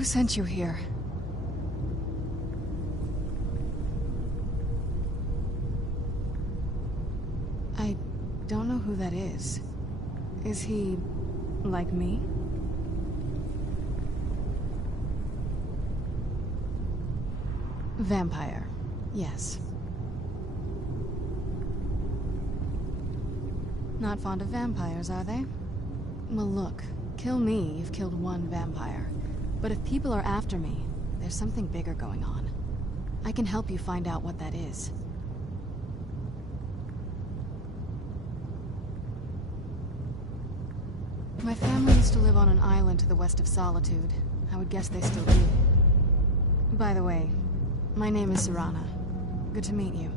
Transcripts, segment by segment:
Who sent you here? I don't know who that is. Is he... like me? Vampire. Yes. Not fond of vampires, are they? Well, look. Kill me, you've killed one vampire. But if people are after me, there's something bigger going on. I can help you find out what that is. My family used to live on an island to the west of Solitude. I would guess they still do. By the way, my name is Serana. Good to meet you.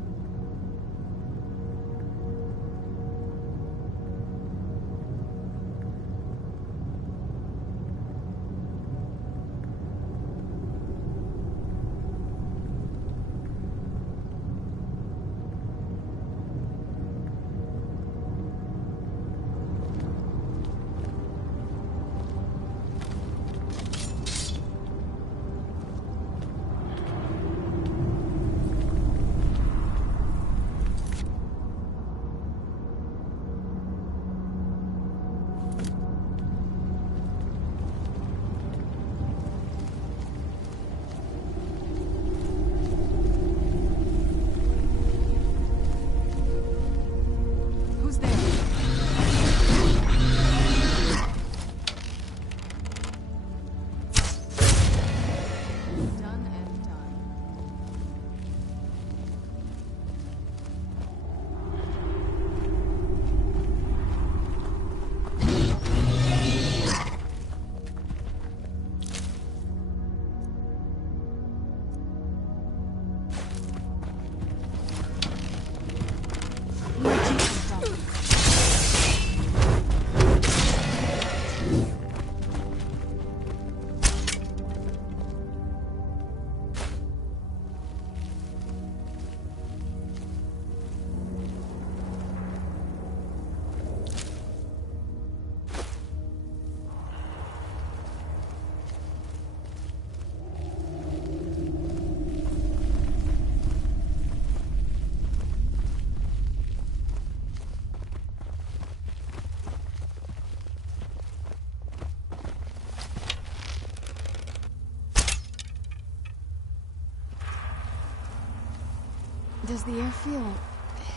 Does the air feel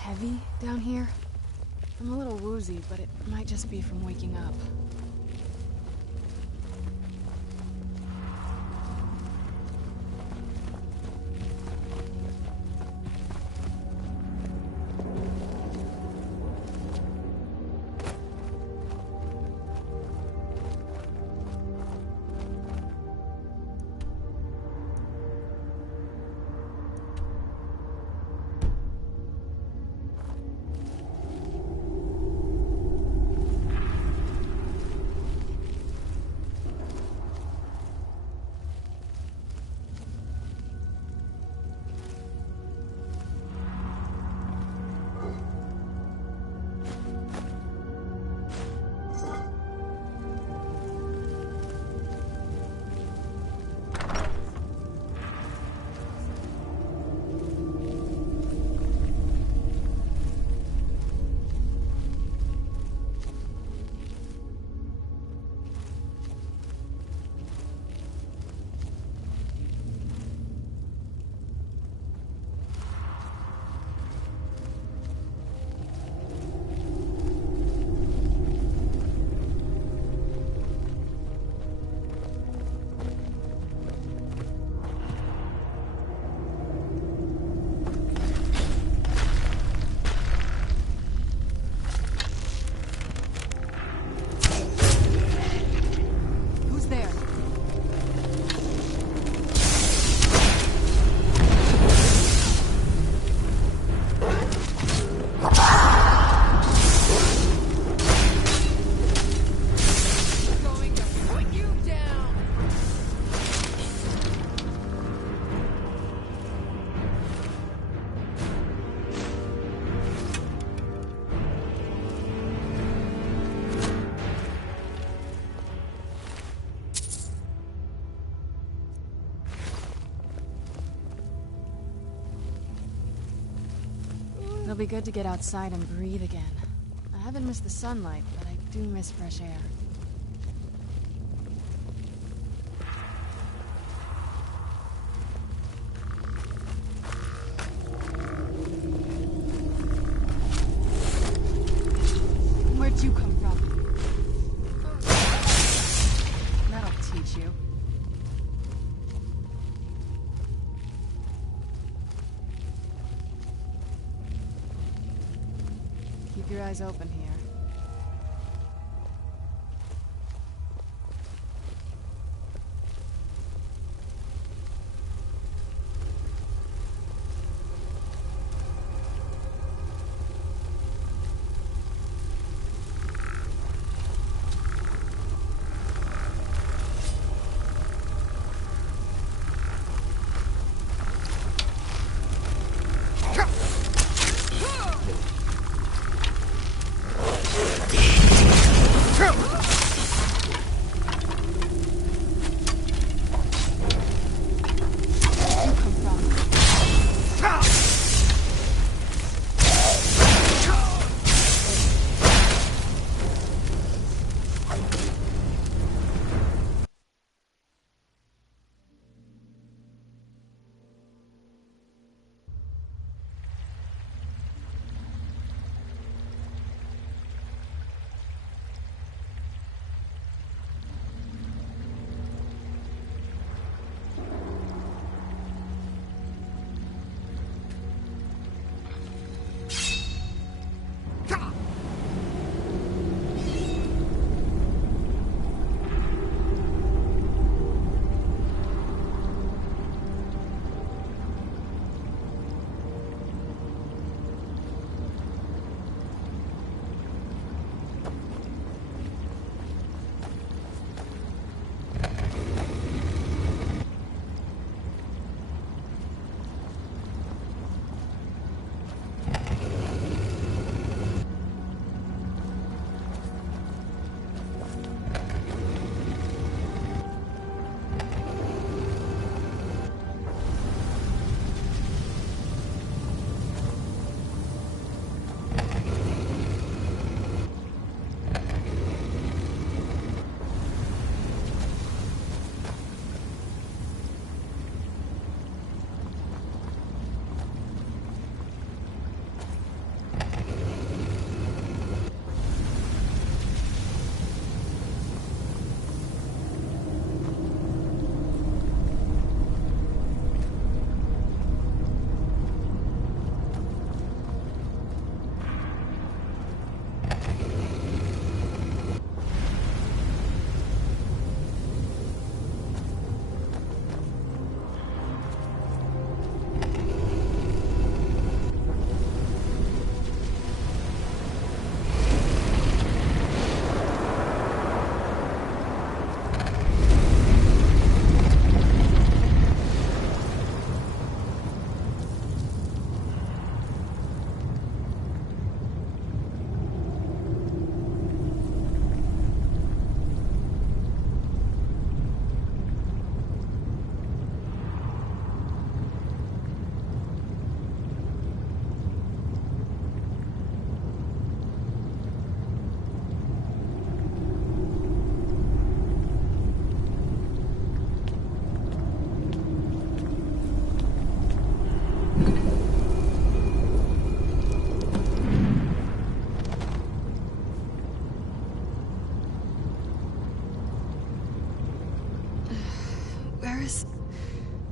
heavy down here? I'm a little woozy, but it might just be from waking up. It'll be good to get outside and breathe again. I haven't missed the sunlight, but I do miss fresh air. Where'd you come from? That'll teach you. Keep your eyes open here.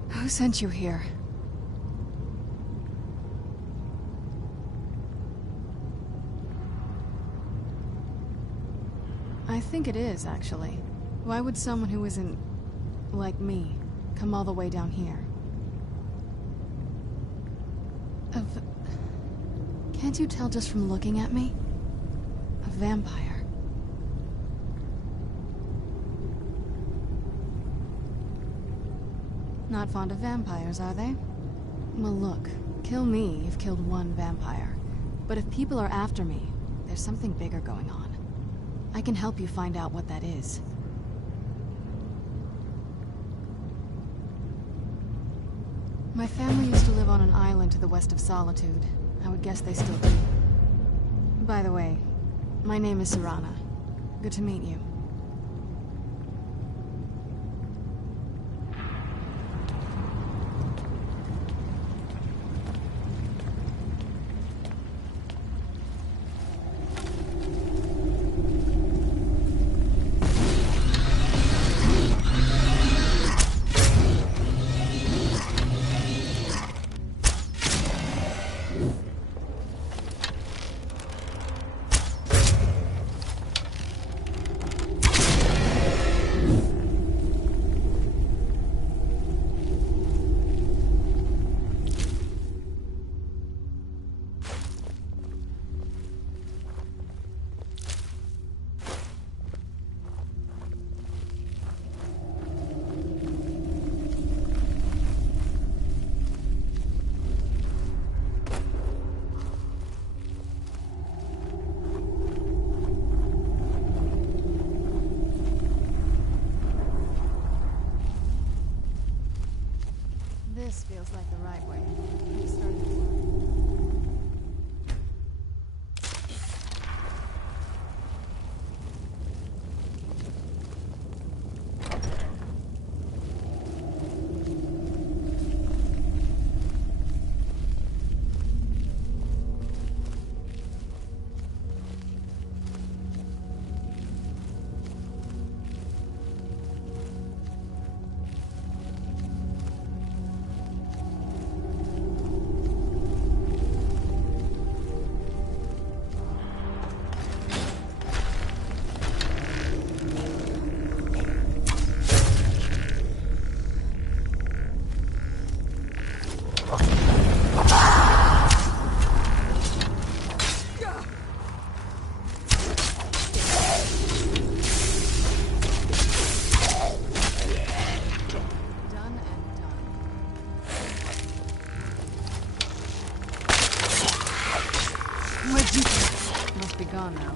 Who sent you here? I think it is, actually. Why would someone who isn't like me come all the way down here? Can't you tell just from looking at me? A vampire. Not fond of vampires, are they? Well, look. Kill me, you've killed one vampire. But if people are after me, there's something bigger going on. I can help you find out what that is. My family used to live on an island to the west of Solitude. I would guess they still do. By the way, my name is Serana. Good to meet you. This feels like the right way. I'm starting to learn. Done and done. Where'd you go? Must be gone now.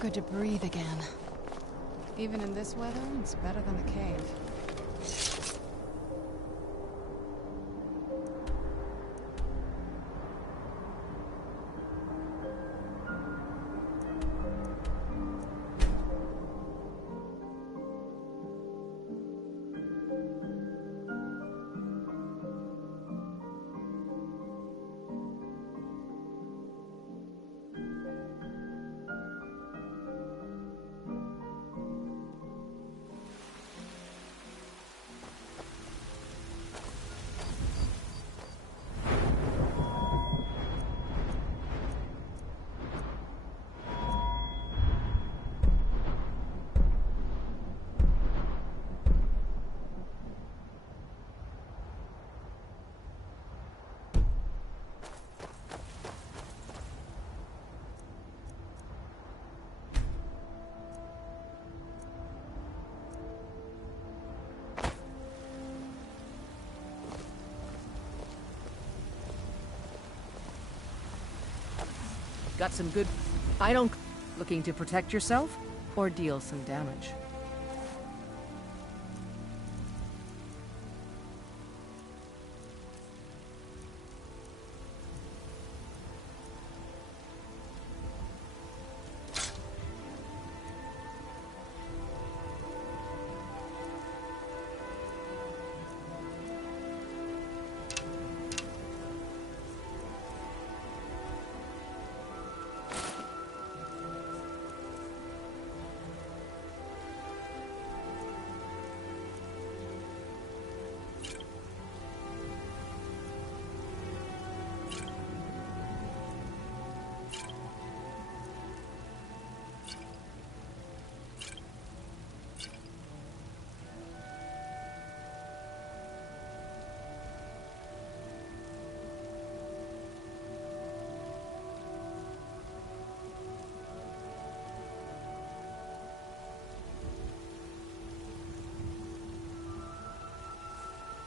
good to breathe again. Even in this weather, it's better than the cave. Got some good... I don't... Looking to protect yourself? Or deal some damage?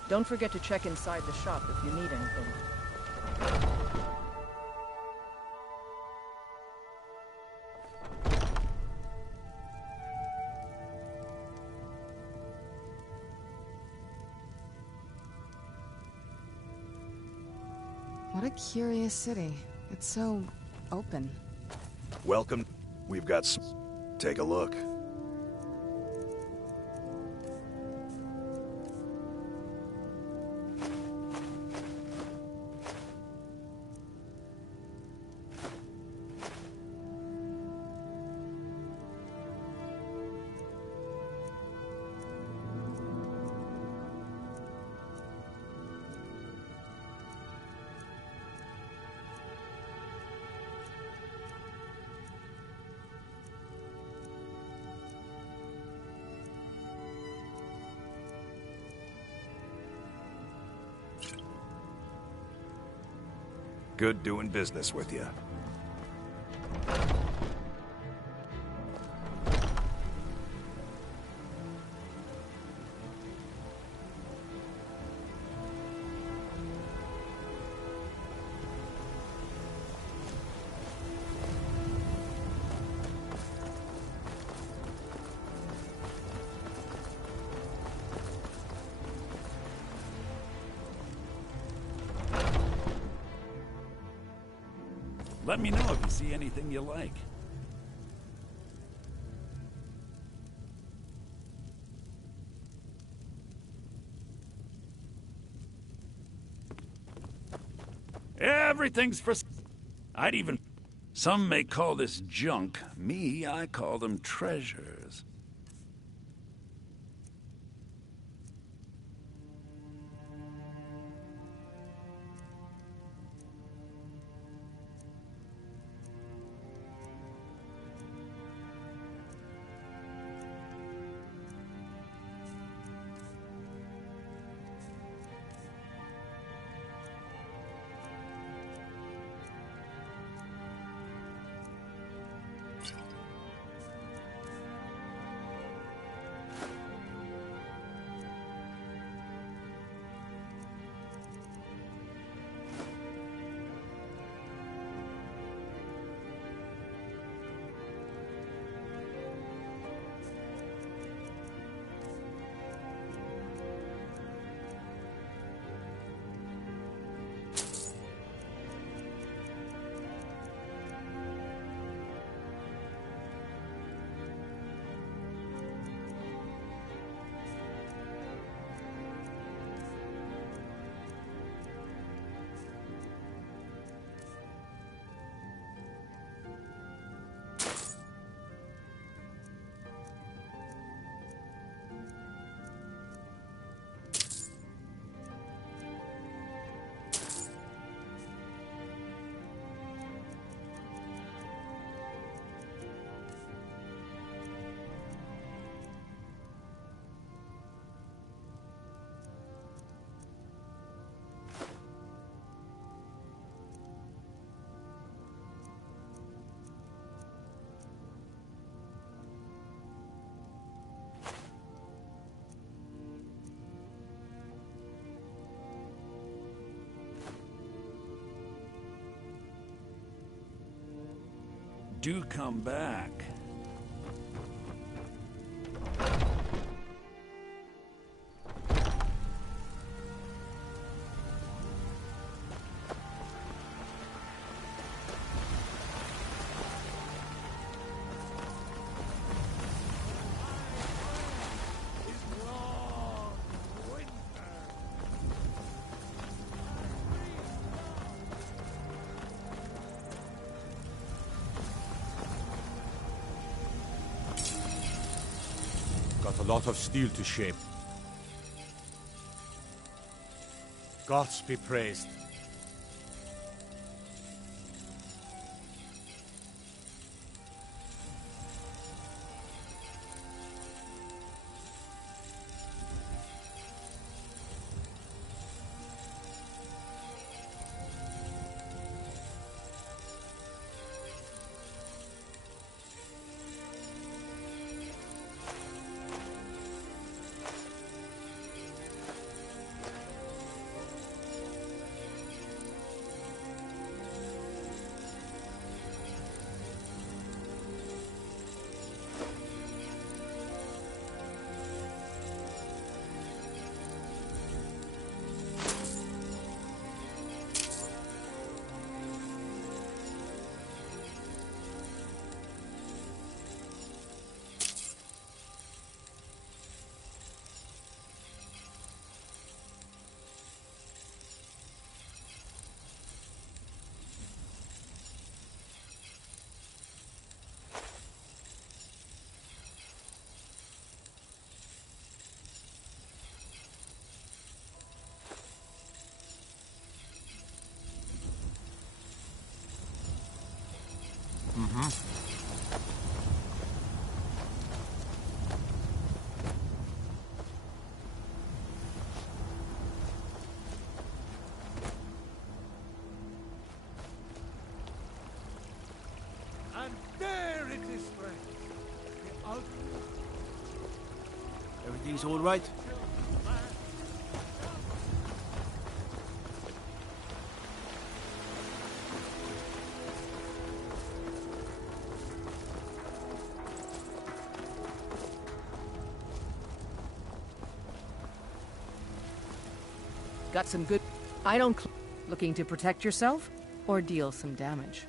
Don't forget to check inside the shop if you need anything. What a curious city. It's so open. Welcome. We've got some... Take a look. Good doing business with you. Let me know if you see anything you like. Everything's for... I'd even... Some may call this junk. Me, I call them treasures. do come back. Got a lot of steel to shape. Gods be praised. And there it is, friend. The ultimate. Everything's all right? Got some good... I don't... Looking to protect yourself or deal some damage?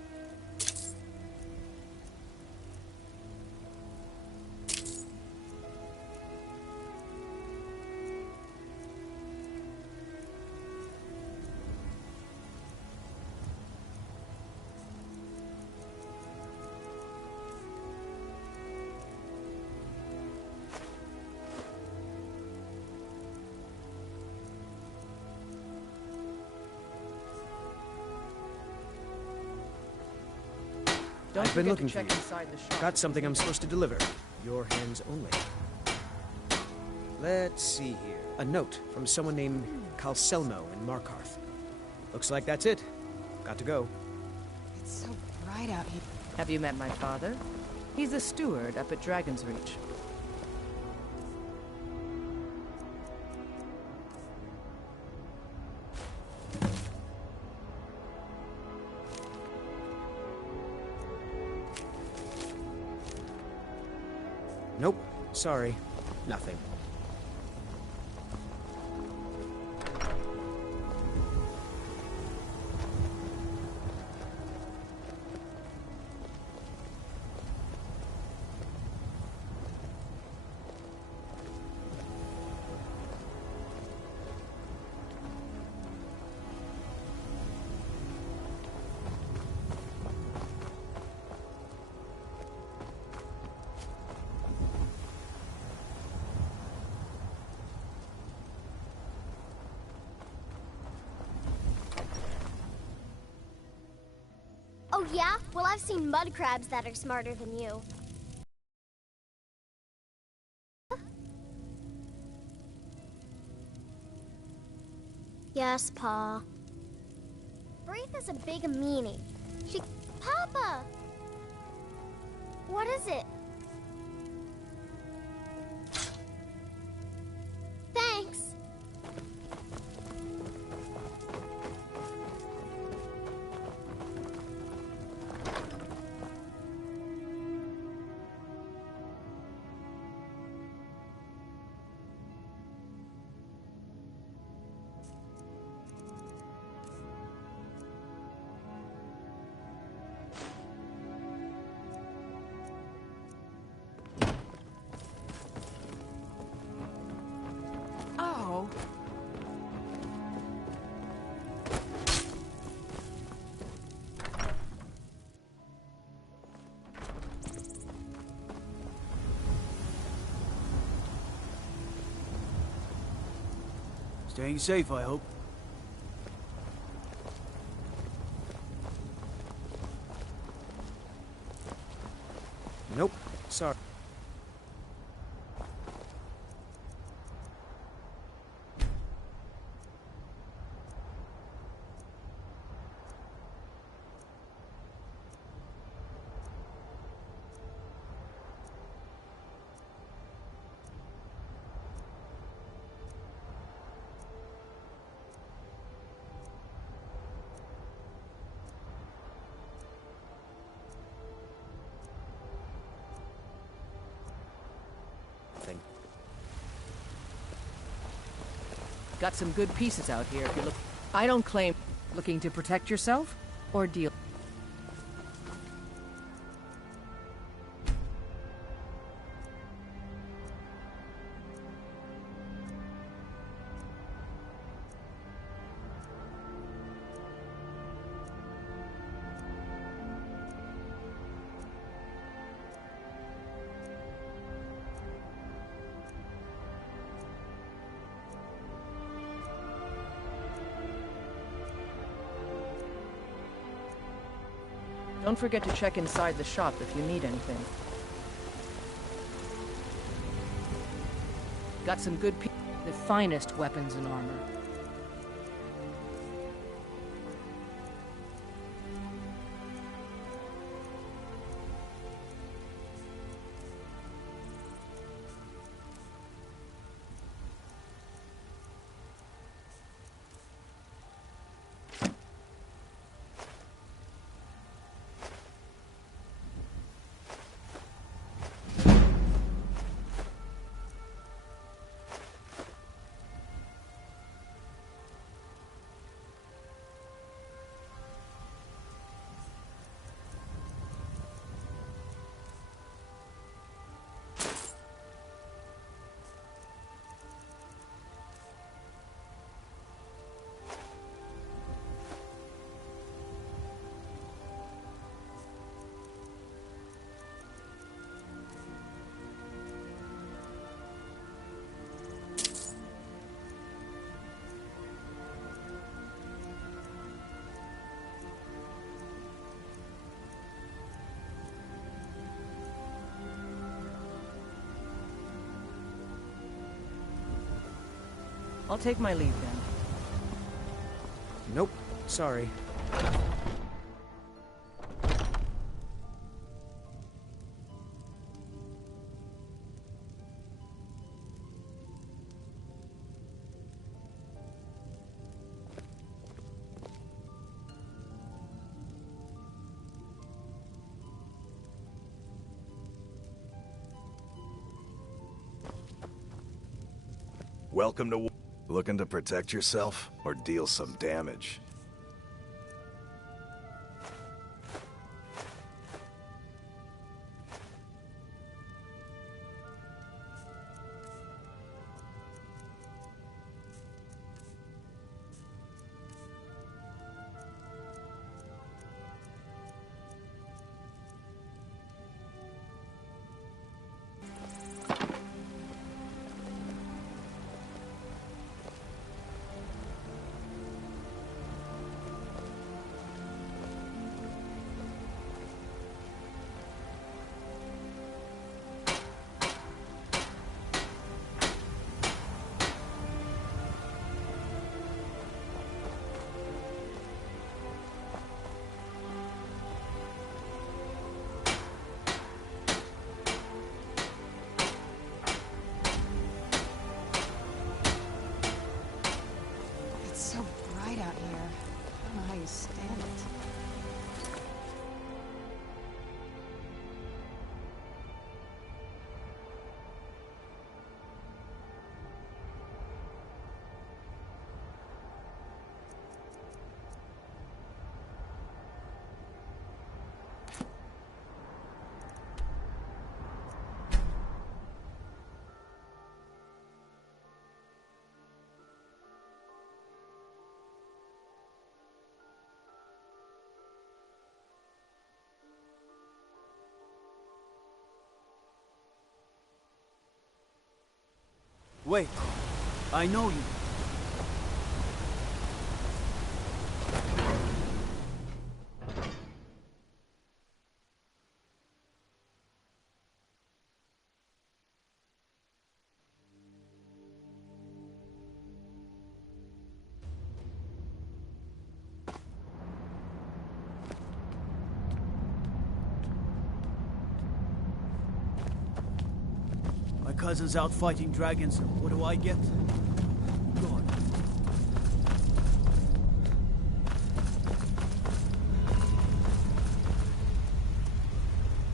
Don't I've been forget looking to for check you. inside the shop. Got something I'm supposed to deliver. Your hands only. Let's see here. A note from someone named Calselmo in Markarth. Looks like that's it. Got to go. It's so bright out here. Have you met my father? He's a steward up at Dragon's Reach. Nope. Sorry. Nothing. Oh yeah? Well, I've seen mud crabs that are smarter than you. Yes, Pa. Braith is a big meanie. She... Papa! What is it? Thanks. Staying safe, I hope. Nope. Sorry. Got some good pieces out here if you look. I don't claim. Looking to protect yourself or deal. Don't forget to check inside the shop if you need anything. Got some good the finest weapons and armor. I'll take my leave then. Nope. Sorry. Welcome to... Looking to protect yourself or deal some damage? Stand it. Wait, I know you. cousin's out fighting dragons. What do I get? Go on.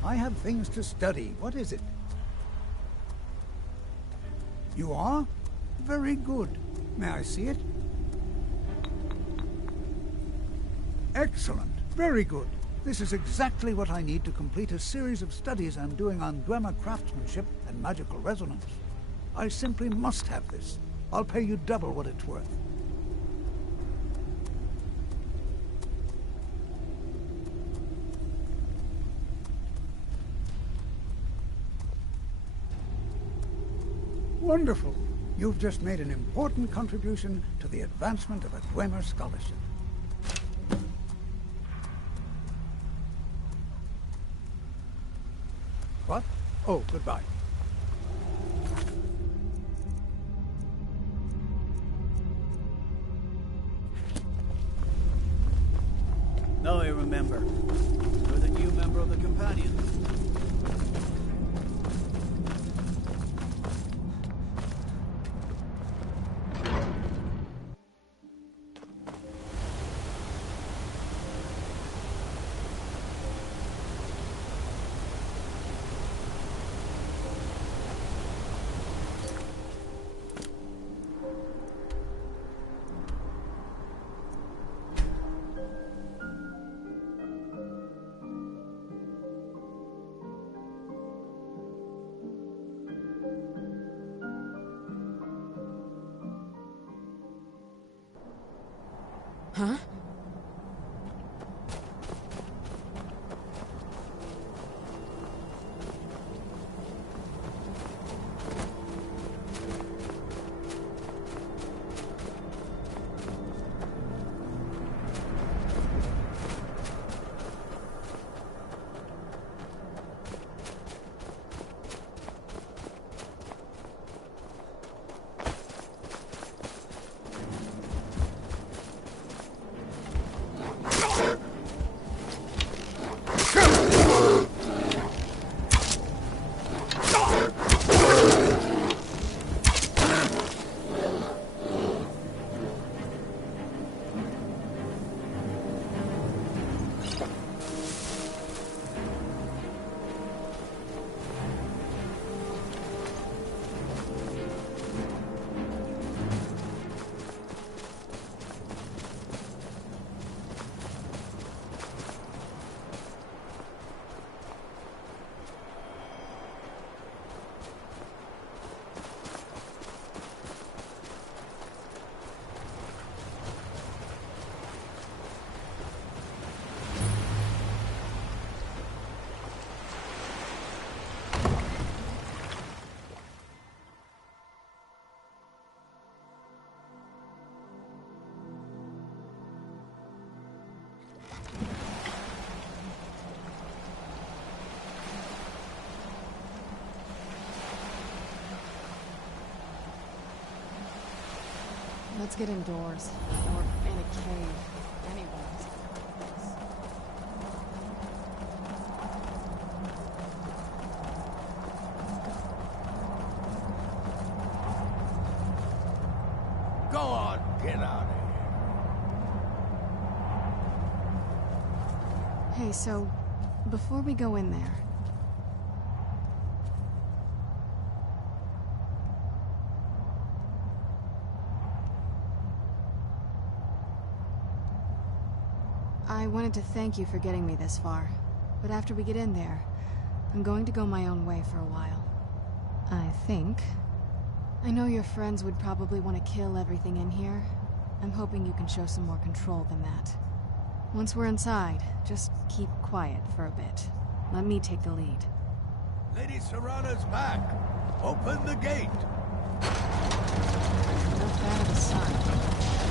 I have things to study. What is it? You are? Very good. May I see it? Excellent. Very good. This is exactly what I need to complete a series of studies I'm doing on Dwemer craftsmanship and magical resonance. I simply must have this. I'll pay you double what it's worth. Wonderful. You've just made an important contribution to the advancement of a Dwemer scholarship. What? Oh, goodbye. Now I remember. You're the new member of the Companion. Huh? Let's get indoors. Or in a cave. Anywhere. Go on, get out of here. Hey, so, before we go in there... I wanted to thank you for getting me this far, but after we get in there, I'm going to go my own way for a while. I think. I know your friends would probably want to kill everything in here. I'm hoping you can show some more control than that. Once we're inside, just keep quiet for a bit. Let me take the lead. Lady Serrana's back. Open the gate. No fan of the sun.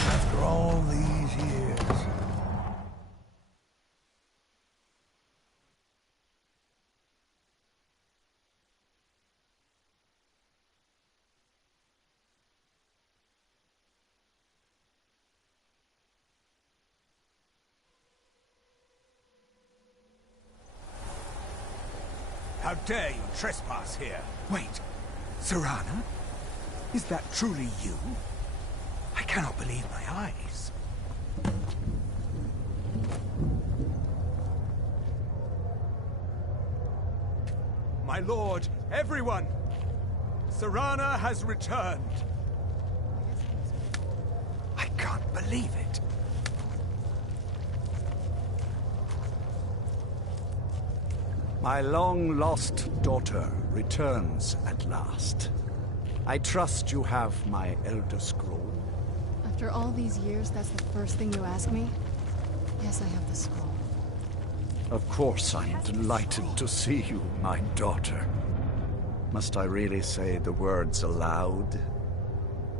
After all these years. How dare you trespass here? Wait. Serana? Is that truly you? I cannot believe my eyes. My lord, everyone! Serana has returned! I can't believe it. My long-lost daughter returns at last. I trust you have my Elder Scroll. After all these years, that's the first thing you ask me? Yes, I have the scroll. Of course I'm delighted to see you, my daughter. Must I really say the words aloud?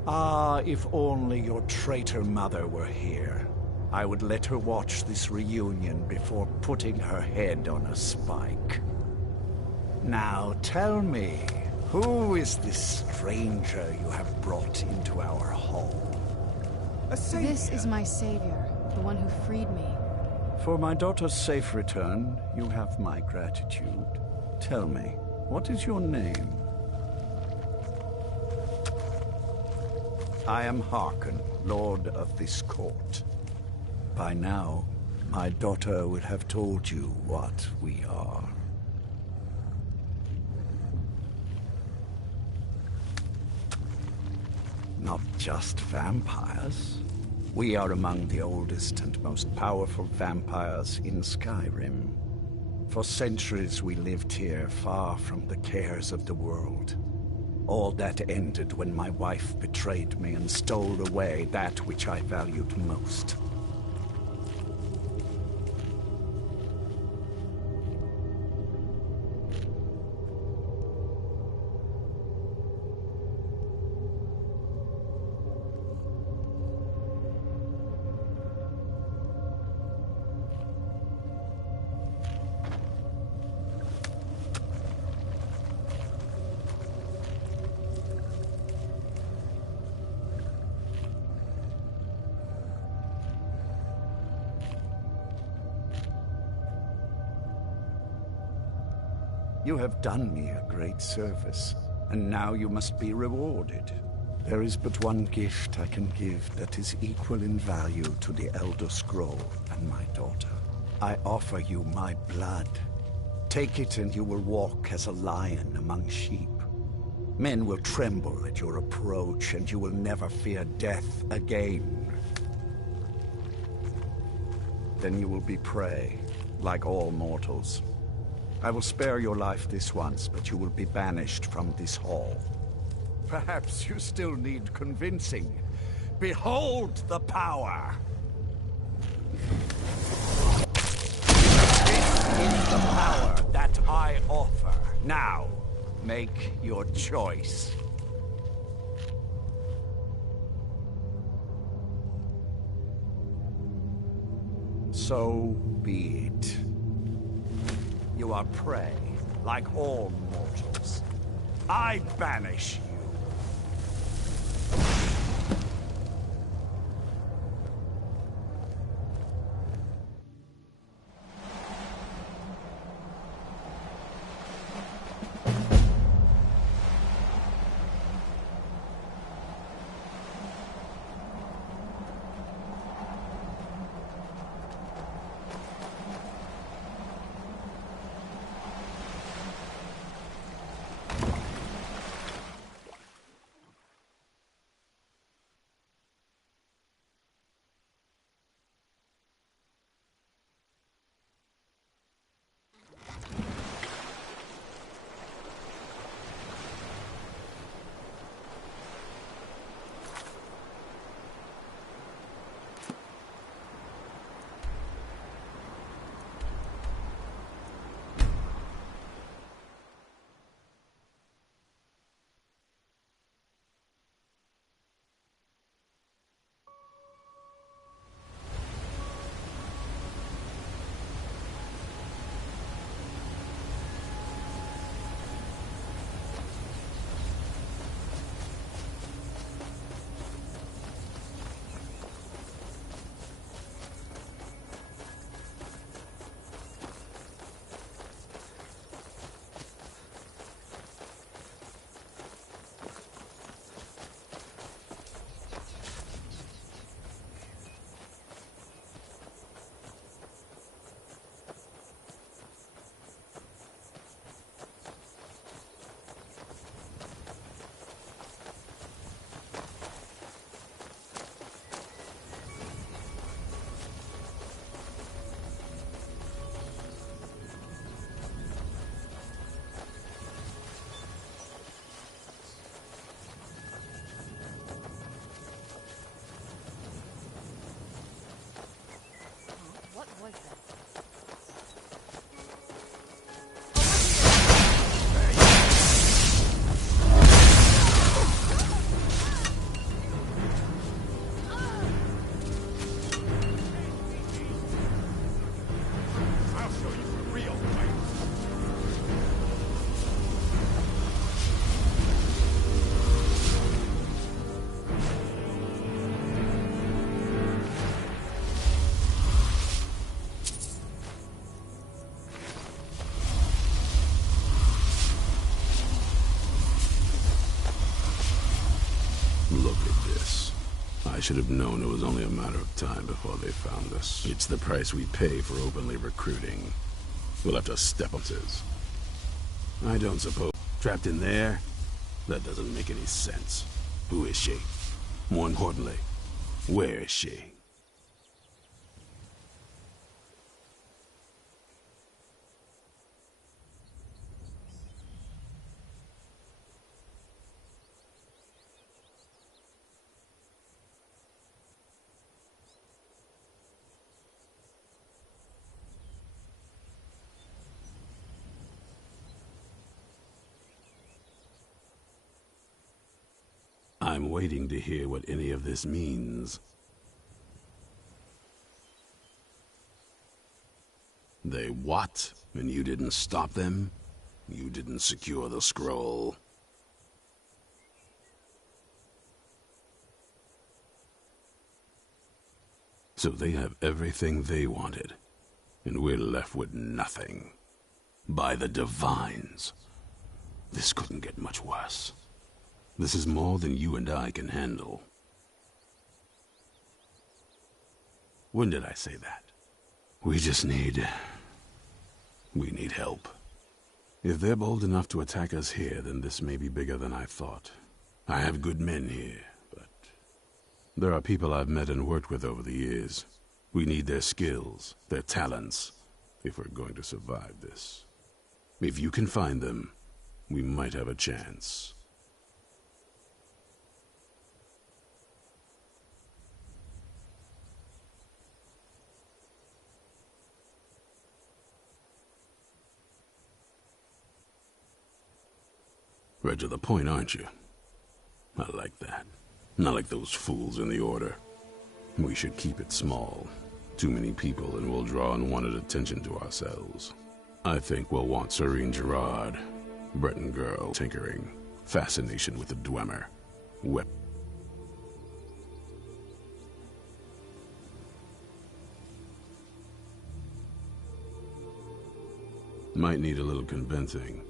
Ah, if only your traitor mother were here. I would let her watch this reunion before putting her head on a spike. Now tell me, who is this stranger you have brought into our hall? A savior? This is my savior, the one who freed me. For my daughter's safe return, you have my gratitude. Tell me, what is your name? I am Harkon, Lord of this court. By now, my daughter would have told you what we are. Not just vampires. We are among the oldest and most powerful vampires in Skyrim. For centuries we lived here, far from the cares of the world. All that ended when my wife betrayed me and stole away that which I valued most. You have done me a great service, and now you must be rewarded. There is but one gift I can give that is equal in value to the Elder Scroll and my daughter. I offer you my blood. Take it and you will walk as a lion among sheep. Men will tremble at your approach, and you will never fear death again. Then you will be prey, like all mortals. I will spare your life this once, but you will be banished from this hall. Perhaps you still need convincing. Behold the power! This is the power that I offer. Now, make your choice. So be it. You are prey, like all mortals. I banish you. I should have known it was only a matter of time before they found us. It's the price we pay for openly recruiting. We'll have to step up this. I don't suppose... Trapped in there? That doesn't make any sense. Who is she? More importantly, where is she? I'm waiting to hear what any of this means. They what? And you didn't stop them? You didn't secure the scroll? So they have everything they wanted, and we're left with nothing. By the Divines. This couldn't get much worse. This is more than you and I can handle. When did I say that? We need help. If they're bold enough to attack us here, then this may be bigger than I thought. I have good men here, but there are people I've met and worked with over the years. We need their skills, their talents, if we're going to survive this. If you can find them, we might have a chance. Right to the point, aren't you? I like that. Not like those fools in the Order. We should keep it small. Too many people and we'll draw unwanted attention to ourselves. I think we'll want Serene Gerard, Breton girl, tinkering, fascination with the Dwemer, Might need a little convincing,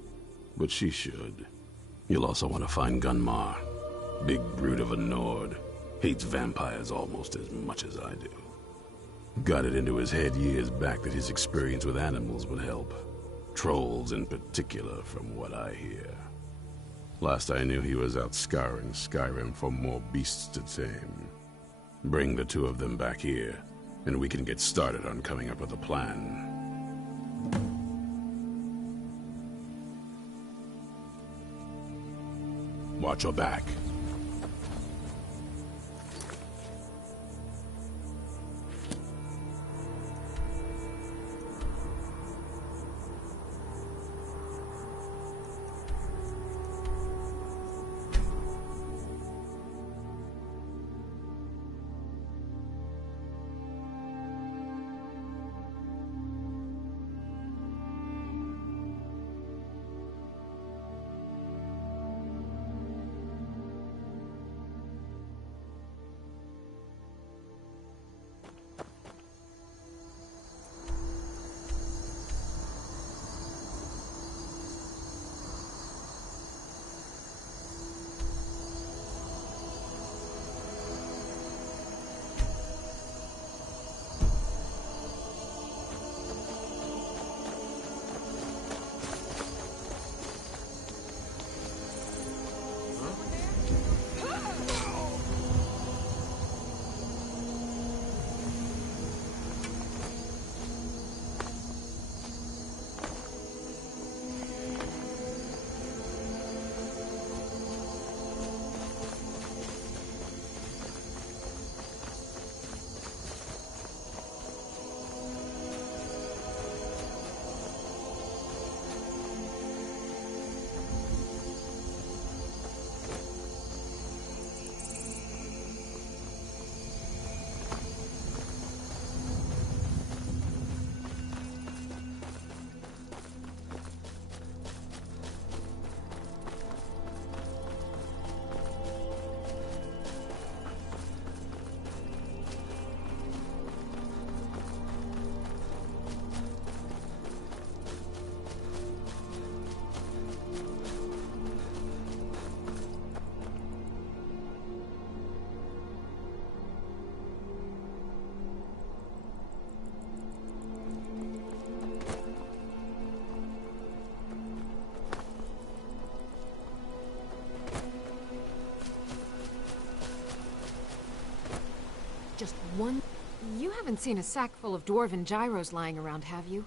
but she should. You'll also want to find Gunmar. Big brute of a Nord. Hates vampires almost as much as I do. Got it into his head years back that his experience with animals would help. Trolls in particular, from what I hear. Last I knew he was out scouring Skyrim for more beasts to tame. Bring the two of them back here, and we can get started on coming up with a plan. Watch your back. one... You haven't seen a sack full of dwarven gyros lying around, have you?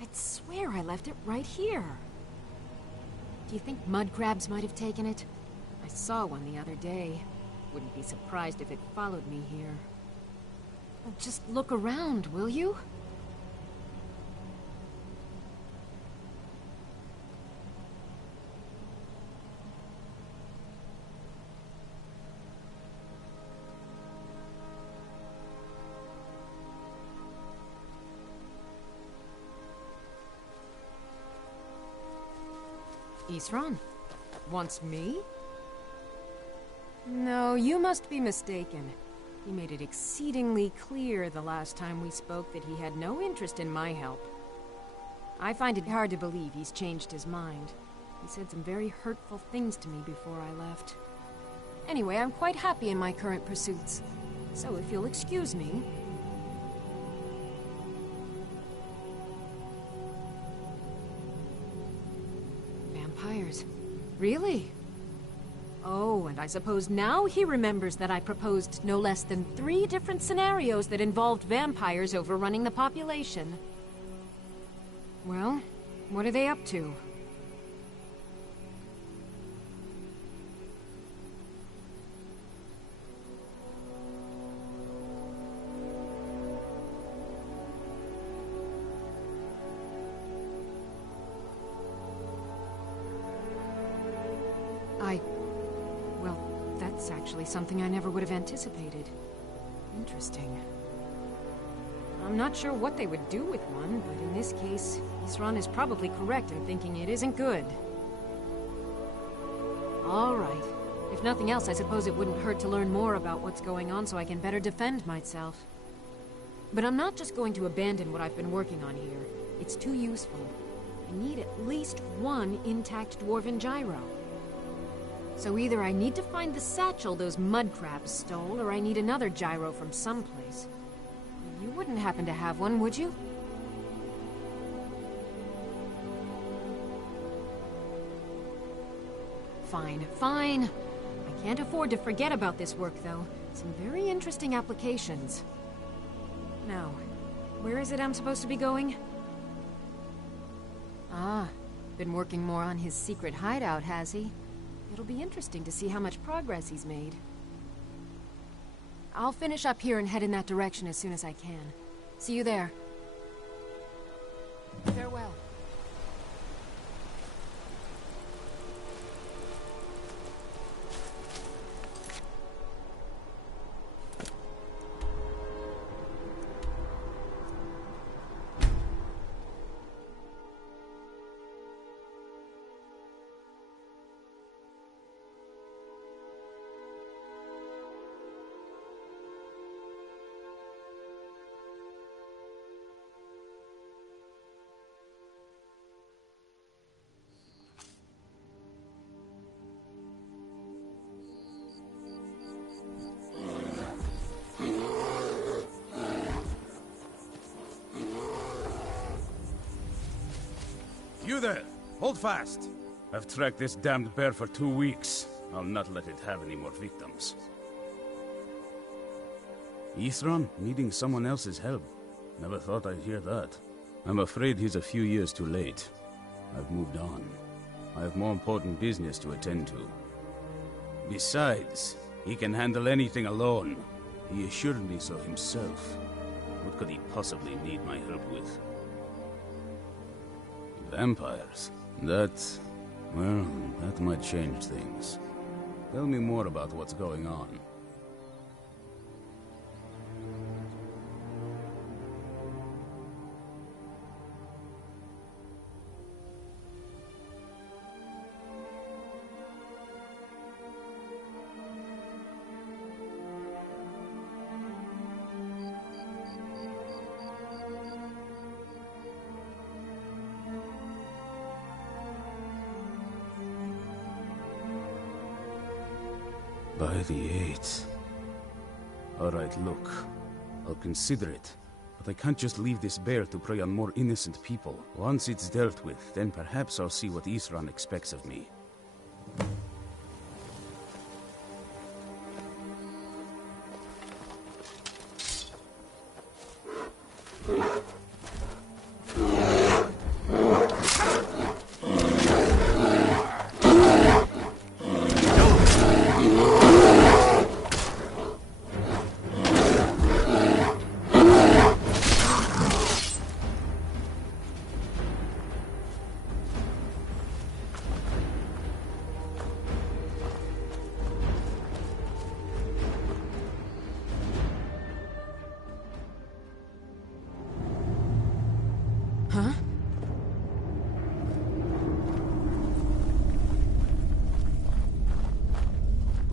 I'd swear I left it right here. Do you think mud crabs might have taken it? I saw one the other day. Wouldn't be surprised if it followed me here. Well, just look around, will you? Isran? Wants me? No, you must be mistaken. He made it exceedingly clear the last time we spoke that he had no interest in my help. I find it hard to believe he's changed his mind. He said some very hurtful things to me before I left. Anyway, I'm quite happy in my current pursuits. So if you'll excuse me... Vampires. Really? Oh, and I suppose now he remembers that I proposed no less than 3 different scenarios that involved vampires overrunning the population. Well, what are they up to? That's actually something I never would have anticipated. Interesting. I'm not sure what they would do with one, but in this case, Isran is probably correct in thinking it isn't good. All right. If nothing else, I suppose it wouldn't hurt to learn more about what's going on so I can better defend myself. But I'm not just going to abandon what I've been working on here. It's too useful. I need at least 1 intact dwarven gyro. So either I need to find the satchel those mud crabs stole, or I need another gyro from someplace. You wouldn't happen to have one, would you? Fine, fine. I can't afford to forget about this work, though. Some very interesting applications. Now, where is it I'm supposed to be going? Ah, been working more on his secret hideout, has he? It'll be interesting to see how much progress he's made. I'll finish up here and head in that direction as soon as I can. See you there. Farewell. You there! Hold fast! I've tracked this damned bear for 2 weeks. I'll not let it have any more victims. Isran needing someone else's help. Never thought I'd hear that. I'm afraid he's a few years too late. I've moved on. I have more important business to attend to. Besides, he can handle anything alone. He assured me so himself. What could he possibly need my help with? Vampires? Well, that might change things. Tell me more about what's going on. By the 8th. Alright, look. I'll consider it. But I can't just leave this bear to prey on more innocent people. Once it's dealt with, then perhaps I'll see what Isran expects of me.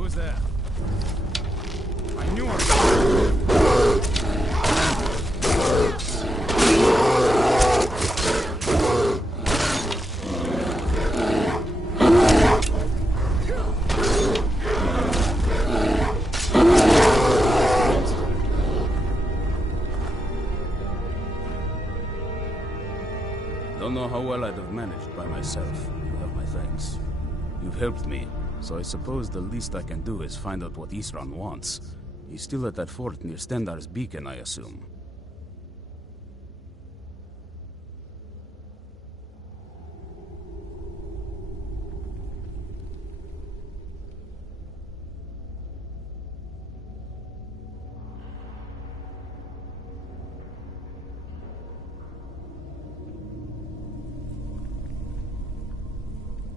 was there? I knew her. Don't know how well I'd have managed by myself. You have my thanks. You've helped me, so I suppose the least I can do is find out what Isran wants. He's still at that fort near Stendar's beacon, I assume.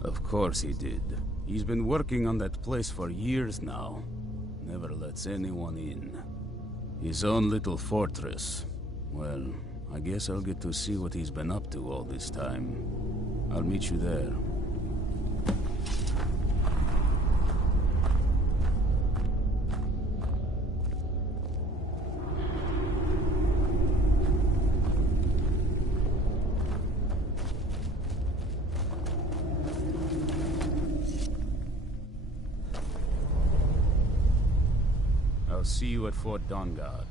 Of course he did. He's been working on that place for years now. Never lets anyone in. His own little fortress. Well, I guess I'll get to see what he's been up to all this time. I'll meet you there. I'll see you at Fort Dawnguard.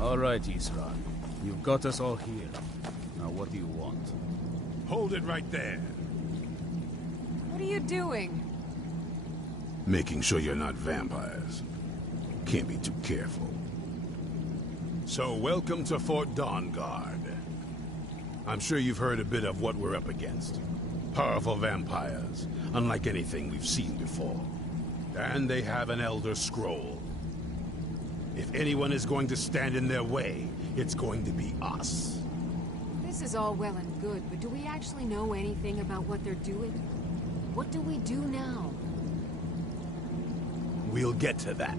All right, Isran. You've got us all here. Now what do you want? Hold it right there. What are you doing? Making sure you're not vampires. Can't be too careful. So welcome to Fort Dawnguard. I'm sure you've heard a bit of what we're up against. Powerful vampires, unlike anything we've seen before. And they have an Elder Scroll. If anyone is going to stand in their way, it's going to be us. This is all well and good, but do we actually know anything about what they're doing? What do we do now? We'll get to that.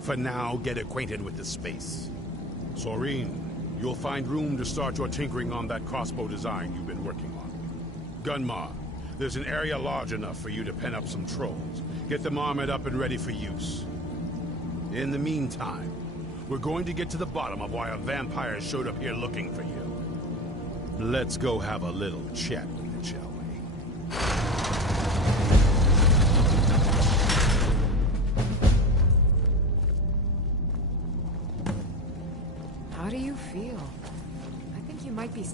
For now, get acquainted with the space. Soreen, you'll find room to start your tinkering on that crossbow design you've been working on. Gunmar, there's an area large enough for you to pen up some trolls. Get them armored up and ready for use. In the meantime, we're going to get to the bottom of why a vampire showed up here looking for you. Let's go have a little chat with it, shall we? How do you feel? I think you might be...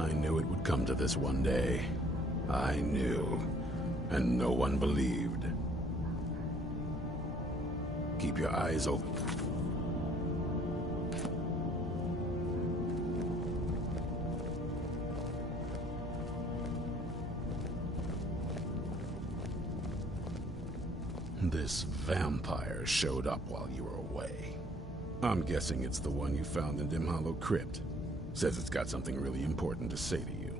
I knew it would come to this one day. I knew. And no one believed. Keep your eyes open. This vampire showed up while you were away. I'm guessing it's the one you found in Dim Hollow Crypt. Says it's got something really important to say to you.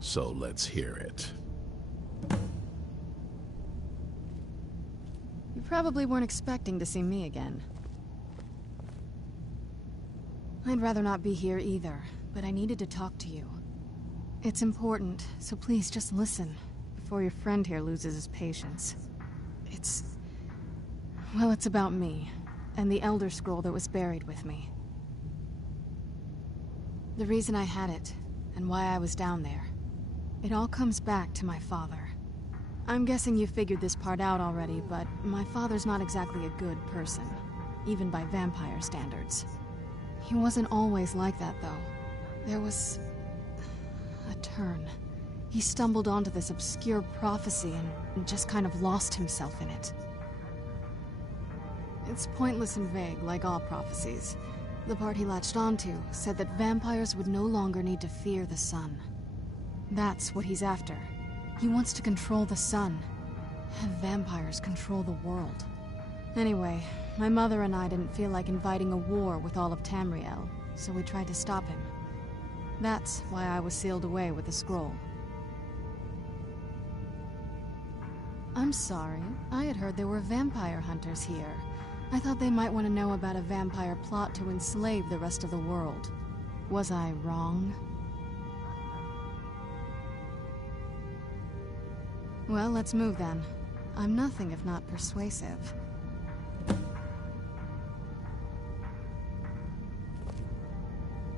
So let's hear it. You probably weren't expecting to see me again. I'd rather not be here either, but I needed to talk to you. It's important, so please just listen, before your friend here loses his patience. Well, it's about me, and the Elder Scroll that was buried with me. The reason I had it, and why I was down there. It all comes back to my father. I'm guessing you figured this part out already, but my father's not exactly a good person, even by vampire standards. He wasn't always like that, though. There was a turn. He stumbled onto this obscure prophecy and just kind of lost himself in it. It's pointless and vague, like all prophecies. The part he latched onto said that vampires would no longer need to fear the sun. That's what he's after. He wants to control the sun. Have vampires control the world. Anyway, my mother and I didn't feel like inviting a war with all of Tamriel, so we tried to stop him. That's why I was sealed away with the scroll. I'm sorry. I had heard there were vampire hunters here. I thought they might want to know about a vampire plot to enslave the rest of the world. Was I wrong? Well, let's move then. I'm nothing if not persuasive.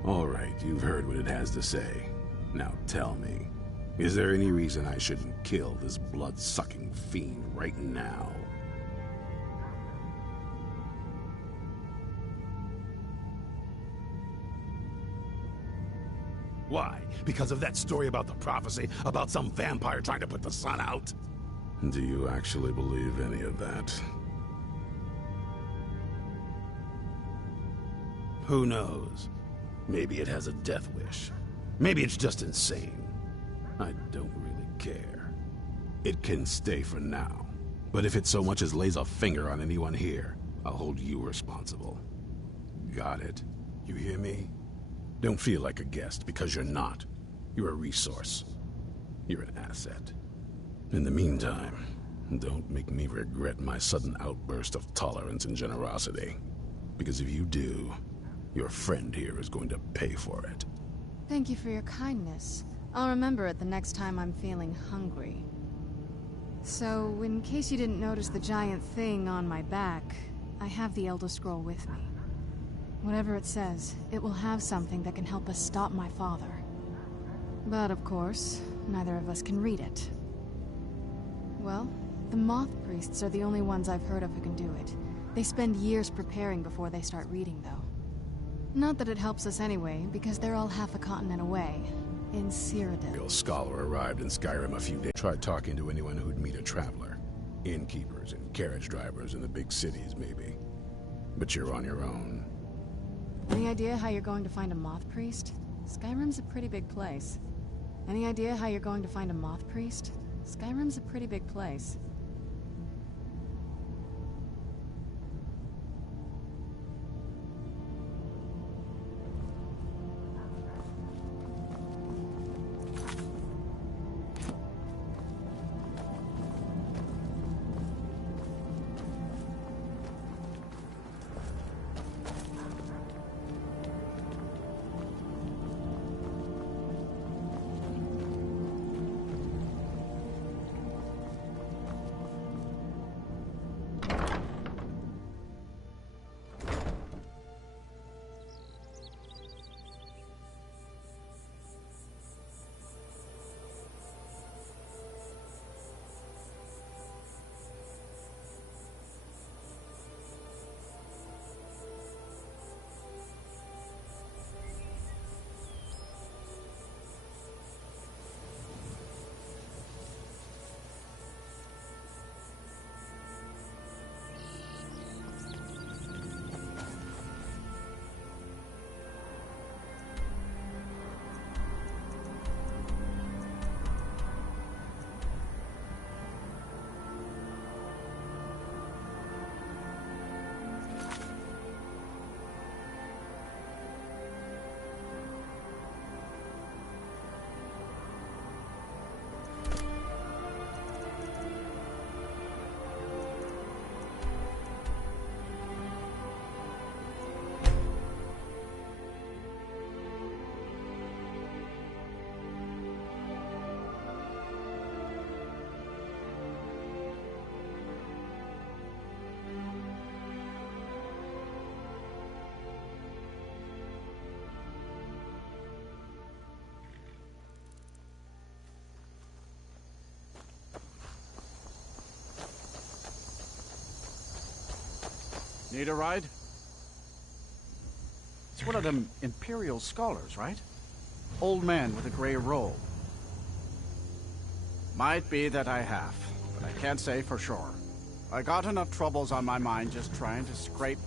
All right, you've heard what it has to say. Now tell me, is there any reason I shouldn't kill this blood-sucking fiend right now? Why? Because of that story about the prophecy? About some vampire trying to put the sun out? Do you actually believe any of that? Who knows? Maybe it has a death wish. Maybe it's just insane. I don't really care. It can stay for now. But if it so much as lays a finger on anyone here, I'll hold you responsible. Got it? You hear me? Don't feel like a guest, because you're not. You're a resource. You're an asset. In the meantime, don't make me regret my sudden outburst of tolerance and generosity. Because if you do, your friend here is going to pay for it. Thank you for your kindness. I'll remember it the next time I'm feeling hungry. So, in case you didn't notice the giant thing on my back, I have the Elder Scroll with me. Whatever it says, it will have something that can help us stop my father. But of course, neither of us can read it. Well, the Moth Priests are the only ones I've heard of who can do it. They spend years preparing before they start reading, though. Not that it helps us anyway, because they're all half a continent away, in Cyrodiil. A scholar arrived in Skyrim a few days. Tried talking to anyone who'd meet a traveler. Innkeepers and carriage drivers in the big cities, maybe. But you're on your own. Any idea how you're going to find a Moth Priest? Skyrim's a pretty big place. Any idea how you're going to find a Moth Priest? Skyrim's a pretty big place. Need a ride? It's one of them Imperial scholars, right? Old man with a gray robe. Might be that I have, but I can't say for sure. I got enough troubles on my mind just trying to scrape